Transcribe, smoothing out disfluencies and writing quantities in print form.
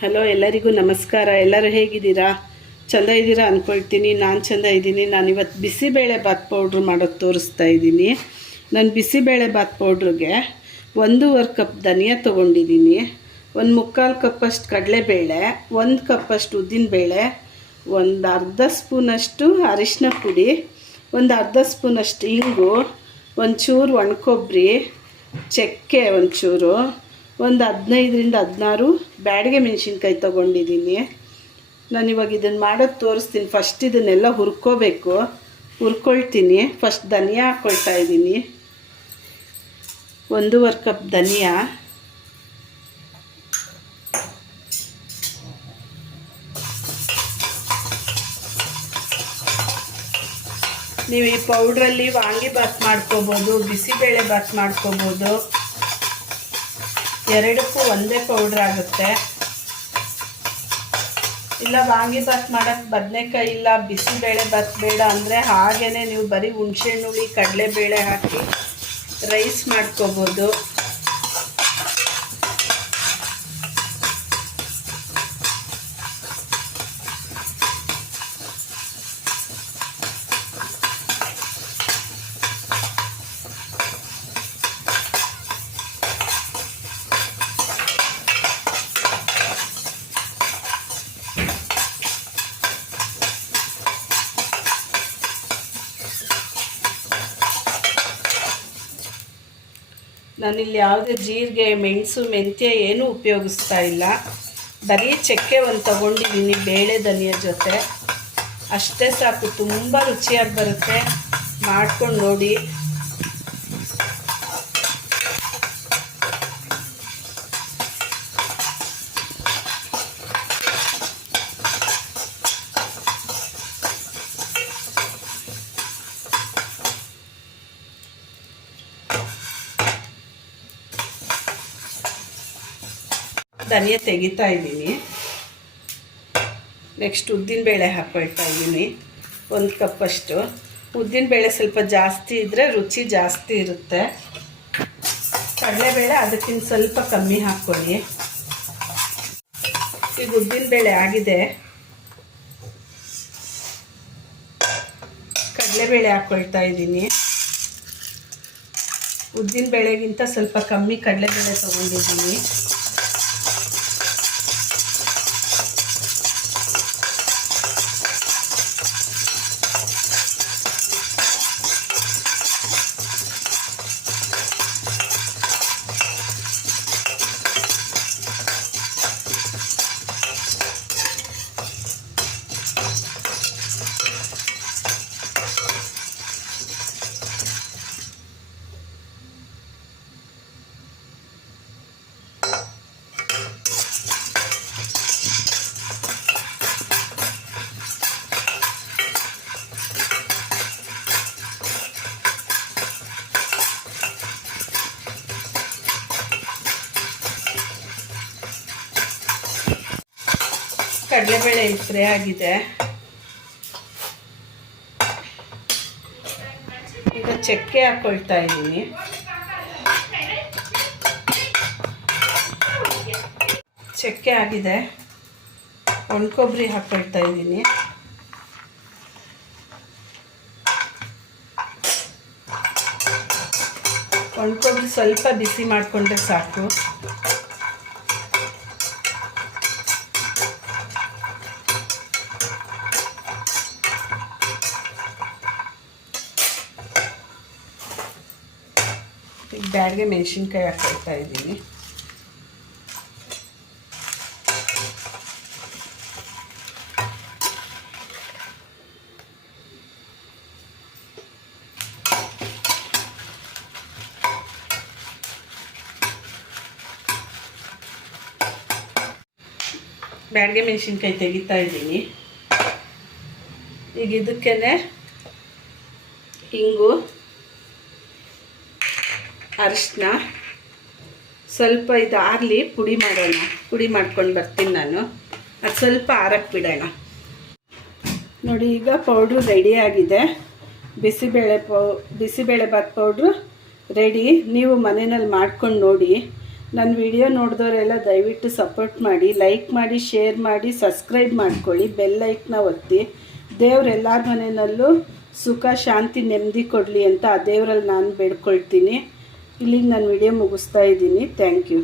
Hello, ಎಲ್ಲರಿಗೂ ನಮಸ್ಕಾರ. ಎಲ್ಲರೂ ಹೇಗಿದ್ದೀರಾ? ಚೆಂದ ಇದ್ದೀರಾ ಅಂದ್ಕೊಳ್ತೀನಿ. ನಾನು ಚೆಂದ ಇದ್ದೀನಿ. ನಾನಿವತ್ತು ಬಿಸಿಬೇಳೆ ಬಾತ್ ಪೌಡ್ರ್ ಮಾಡೋದು ತೋರಿಸ್ತಾ ಇದ್ದೀನಿ. ನಾನು ಬಿಸಿಬೇಳೆ ಬಾತ್ ಪೌಡ್ರಿಗೆ 1.5 ಕಪ್ ಧನಿಯಾ ತೊಗೊಂಡಿದ್ದೀನಿ, 1/4 ಕಪ್ಪಷ್ಟು ಕಡಲೆಬೇಳೆ, 1 ಕಪ್ಪಷ್ಟು ಉದ್ದಿನಬೇಳೆ, ಒಂದು ಅರ್ಧ ಸ್ಪೂನಷ್ಟು ಅರಿಶಿನ ಪುಡಿ, ಒಂದು ಅರ್ಧ ಸ್ಪೂನಷ್ಟು ಇಂಗು, ಒಂಚೂರು ಒಣಕೊಬ್ಬರಿ, ಚಕ್ಕೆ ಒಂಚೂರು, ಒಂದು 15ರಿಂದ 16 ಬ್ಯಾಡಿಗೆ ಮೆಣಸಿನ್ಕಾಯಿ ತೊಗೊಂಡಿದ್ದೀನಿ. ನಾನಿವಾಗ ಇದನ್ನು ಮಾಡೋದು ತೋರಿಸ್ತೀನಿ. ಫಸ್ಟ್ ಇದನ್ನೆಲ್ಲ ಹುರ್ಕೊಳ್ತೀನಿ. ಫಸ್ಟ್ ಧನಿಯಾ ಹಾಕ್ಕೊಳ್ತಾ ಇದ್ದೀನಿ. 1.5 ಕಪ್ ಧನಿಯಾ, ನೀವು ಈ ಪೌಡ್ರಲ್ಲಿ ವಾಂಗಿಬಾತ್ ಮಾಡ್ಕೋಬೋದು, ಬಿಸಿಬೇಳೆ ಬಾತ್ ಮಾಡ್ಕೋಬೋದು. ಎರಡಕ್ಕೂ ಒಂದೇ ಪೌಡ್ರ್ ಆಗುತ್ತೆ. ಇಲ್ಲ ವಾಂಗಿಬಾತ್ ಮಾಡೋಕ್ಕೆ ಬದನೆಕಾಯಿ ಇಲ್ಲ, ಬಿಸಿಬೇಳೆ ಬಾತ್ ಬೇಡ ಅಂದರೆ ಹಾಗೇ ನೀವು ಬರೀ ಹುಣಸೆಹಣ್ಣು ಹುಳಿ ಕಡಲೆಬೇಳೆ ಹಾಕಿ ರೈಸ್ ಮಾಡ್ಕೋಬೋದು. ನಾನಿಲ್ಲಿ ಯಾವುದೇ ಜೀರಿಗೆ, ಮೆಣಸು, ಮೆಂತ್ಯ ಏನೂ ಉಪಯೋಗಿಸ್ತಾ ಇಲ್ಲ. ಬರೀ ಚಕ್ಕೆ ಒಂದು ತೊಗೊಂಡಿದ್ದೀನಿ ಬೇಳೆ ಧನಿಯಾ ಜೊತೆ. ಅಷ್ಟೇ ಸಾಕು, ತುಂಬ ರುಚಿಯಾಗಿ ಬರುತ್ತೆ. ಮಾಡ್ಕೊಂಡು ನೋಡಿ. ಧನಿಯಾ ತೆಗಿತಾ ಇದ್ದೀನಿ. ನೆಕ್ಸ್ಟ್ ಉದ್ದಿನಬೇಳೆ ಹಾಕ್ಕೊಳ್ತಾ ಇದ್ದೀನಿ, 1 ಕಪ್ಪಷ್ಟು. ಉದ್ದಿನಬೇಳೆ ಸ್ವಲ್ಪ ಜಾಸ್ತಿ ಇದ್ದರೆ ರುಚಿ ಜಾಸ್ತಿ ಇರುತ್ತೆ. ಕಡಲೆಬೇಳೆ ಅದಕ್ಕಿಂತ ಸ್ವಲ್ಪ ಕಮ್ಮಿ ಹಾಕ್ಕೊಳ್ಳಿ. ಈಗ ಉದ್ದಿನಬೇಳೆ ಆಗಿದೆ, ಕಡಲೆಬೇಳೆ ಹಾಕ್ಕೊಳ್ತಾ ಇದ್ದೀನಿ. ಉದ್ದಿನಬೇಳೆಗಿಂತ ಸ್ವಲ್ಪ ಕಮ್ಮಿ ಕಡಲೆಬೇಳೆ ತೊಗೊಂಡಿದ್ದೀನಿ. ಕಡಲೆಬೇಳೆ ಫ್ರೈ ಆಗಿದೆ. ಈಗ ಚಕ್ಕೆ ಹಾಕ್ಕೊಳ್ತಾ ಇದ್ದೀನಿ. ಚಕ್ಕೆ ಆಗಿದೆ, ಒಣಕೊಬ್ಬರಿ ಹಾಕ್ಕೊಳ್ತಾ ಇದ್ದೀನಿ. ಒಣಕೊಬ್ಬರಿ ಸ್ವಲ್ಪ ಬಿಸಿ ಮಾಡಿಕೊಂಡ್ರೆ ಸಾಕು. ಬ್ಯಾಡಿಗೆ ಮೆಣಸಿನ್ಕಾಯಿ ಹಾಕ್ಕೊಳ್ತಾ ಇದ್ದೀನಿ. ಬ್ಯಾಡಿಗೆ ಮೆಣಸಿನ್ಕಾಯಿ ತೆಗಿತಾ ಇದ್ದೀನಿ. ಈಗ ಇದಕ್ಕೇ ಇಂಗು, ಅರಿಶಿನ ಸ್ವಲ್ಪ ಇದಾಗಲಿ, ಪುಡಿ ಮಾಡೋಣ. ಪುಡಿ ಮಾಡ್ಕೊಂಡು ಬರ್ತೀನಿ ನಾನು. ಅದು ಸ್ವಲ್ಪ ಆರಕ್ಕೆ ಬಿಡೋಣ. ನೋಡಿ, ಈಗ ಪೌಡ್ರು ರೆಡಿಯಾಗಿದೆ. Bisibele bath powder ready. ನೀವು ಮನೆಯಲ್ಲಿ ಮಾಡ್ಕೊಂಡು ನೋಡಿ. ನನ್ನ ವಿಡಿಯೋ ನೋಡಿದವರೆಲ್ಲ ದಯವಿಟ್ಟು ಸಪೋರ್ಟ್ ಮಾಡಿ, ಲೈಕ್ ಮಾಡಿ, ಶೇರ್ ಮಾಡಿ, ಸಬ್ಸ್ಕ್ರೈಬ್ ಮಾಡ್ಕೊಳ್ಳಿ, ಬೆಲ್ ಐಕ್ನ ಒತ್ತಿ. ದೇವ್ರು ಎಲ್ಲರ ಮನೆಯಲ್ಲೂ ಸುಖ, ಶಾಂತಿ, ನೆಮ್ಮದಿ ಕೊಡಲಿ ಅಂತ ಆ ದೇವರಲ್ಲಿ ನಾನು ಬೇಡ್ಕೊಳ್ತೀನಿ. ಇಲ್ಲಿಗೆ ನಾನು ವಿಡಿಯೋ ಮುಗಿಸ್ತಾ ಇದ್ದೀನಿ. Thank you.